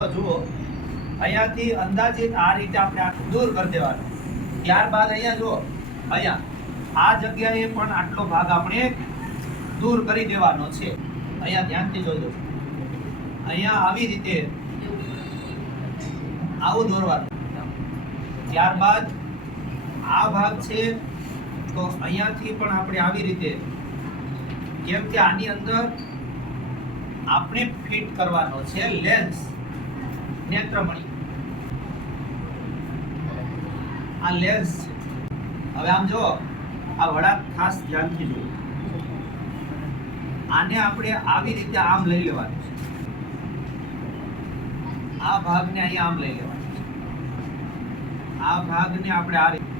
જુઓ અહીંયાથી અંદાજિત આ રીતે આપણે દૂર કરી દેવાનું. ત્યારબાદ અહીંયા જુઓ, અહીંયા આ જગ્યાએ પણ આટલો ભાગ આપણે દૂર કરી દેવાનો છે. અહીંયા ધ્યાનથી જોજો. અહીંયા આવી રીતે આવું દોરવાનું. ત્યારબાદ આ ભાગ છે તો અહીંયાથી પણ આપણે આવી રીતે, કેમ કે આની અંદર આપણે ફિટ કરવાનો છે લેન્સ, નેત્રમણી. આ લેન્સ છે. હવે આમ જો આ વડા ખાસ ધ્યાનથી જુઓ. આને આપણે આવી રીતે આમ લઈ લેવાનું છે. આ ભાગને અહીંયા આમ લઈ લેવાનો છે. આ ભાગને આપણે આ રીતે,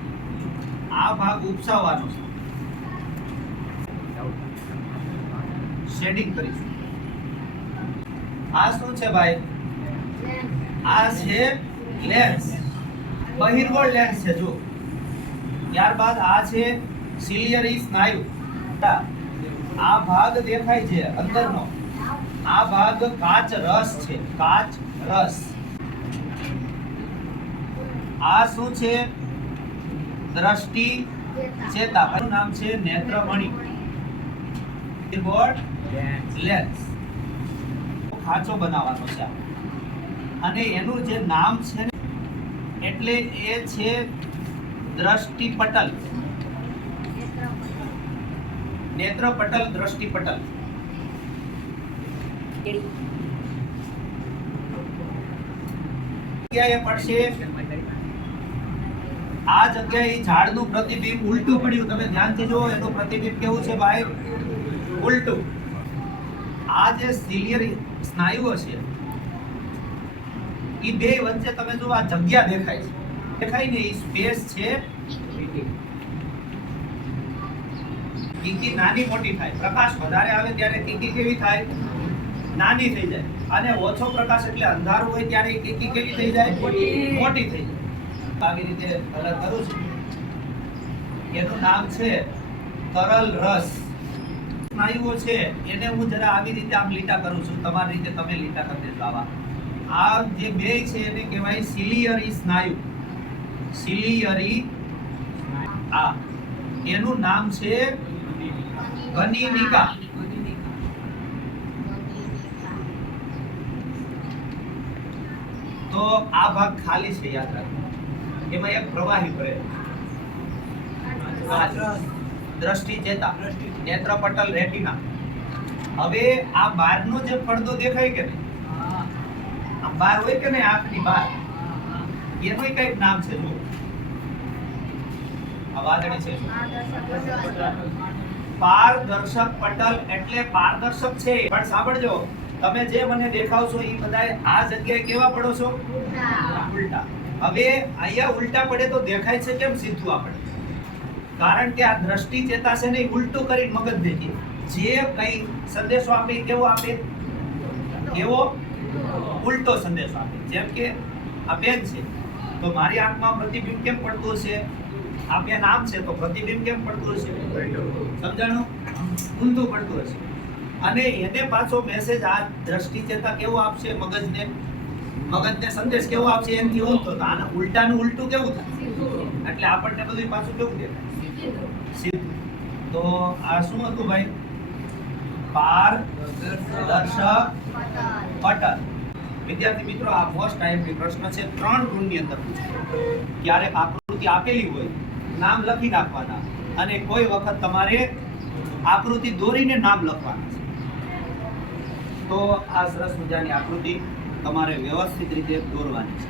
આ ભાગ ઉપસાવવાનો છે. શેડિંગ કરીશું. આ શું છે ભાઈ? આ છે લેન્સ, બહિર્ગોળ લેન્સ છે. જો ત્યારબાદ આ છે સિલિયરી સ્નાયુ. આ ભાગ દેખાય છે અંદરનો, આ ભાગ કાચ રસ છે, કાચ રસ. આ શું છે? દ્રષ્ટિ ચેતા. એનું નામ છે નેત્રમણી, બહિર્ગોળ લેન્સ. ખાંચો બનાવવાનો છે અને એનું જે નામ છે ને, એટલે એ છે દ્રષ્ટિપટલ, નેત્રપટલ, દ્રષ્ટિપટલ. જગ્યાએ પડશે આ જગ્યાએ ઝાડનું પ્રતિબિંબ ઉલટું પડ્યું. તમે ધ્યાનથી જુઓ, એનું પ્રતિબિંબ કેવું છે ભાઈ? ઉલટું. આ જે સિલિયરી સ્નાયુઓ છે એ બે વચ્ચે તમે જો આ જગ્યા દેખાય છે, દેખાય ને, એ સ્પેસ છે. કીકી નાની મોટી થાય. પ્રકાશ વધારે આવે ત્યારે કીકી કેવી થાય? નાની થઈ જાય. અને ઓછો પ્રકાશ એટલે અંધારું હોય ત્યારે કીકી કેવી થઈ જાય? મોટી થઈ જાય. આવી રીતે કલર કરું છું. એનું નામ છે તરલ રસ. સ્નાયુઓ છે એને હું જરા આવી રીતે આમ લીટા કરું છું. તમારી રીતે તમે લીટા કરી દેજો. આવા આ જે બે છે એને કહેવાય સિલિયરી સ્નાયુ. સિલિયરી. આ એનું નામ છે ગનિનિકા. તો આ ભાગ ખાલી છે, યાદ રાખો. એમાં એક પ્રવાહી ભરે. દ્રષ્ટિ ચેતા, નેત્રપટલ, રેટિના. હવે આ બહારનો જે પડદો દેખાય કે નહીં, આ બહાર હોય કે નહીં, આંખની બહાર, એનું કઈક નામ છે. જો આ વાદળી છે, પારદર્શક પટલ. એટલે પારદર્શક છે, પણ સાંભળજો, તમે જે મને દેખાવ છો એ બધા આ જગ્યાએ કેવા પડો છો? ઉલટા. હવે અહીંયા ઉલટા પડે તો દેખાય છે કેમ સીધું? આપણે કારણ કે આ દ્રષ્ટિ ચેતા છે ને, ઉલટું કરીને મગજ દેખી જે કઈ સંદેશો આપે કેવો આપે? કેવો? ઉલટો સંદેશો આપે. જેમ કે આ પેન છે તો મારી આંખમાં પ્રતિબિંબ કેમ પડતું છે? આ પેન આમ છે તો પ્રતિબિંબ કેમ પડતું છે? સમજાણું? ઊંધું પડતું હશે. અને એને પાછો મેસેજ આ દ્રષ્ટિ ચેતા કેવો આપશે? મગજને સંદેશ કેવો આપશે? એનથી ઊંધો. તો આના ઉલટાનું ઉલટું કેવું થાય? એટલે આપણને બધું પાછું કેવું દેખાય? સીધું. તો આ શું હતું ભાઈ? પારદર્શક પટલ. વિદ્યાર્થી મિત્રો, આ મોસ્ટ આઈએમપી પ્રશ્ન છે. 3 ગુણની અંદર પૂછાય. ક્યારેક આકૃતિ આપેલી હોય, નામ લખી નાખવાના, અને કોઈ વખત તમારે આકૃતિ દોરીને નામ લખવાના છે. તો આ સરસ મજાની આકૃતિ તમારે વ્યવસ્થિત રીતે દોરવાની છે.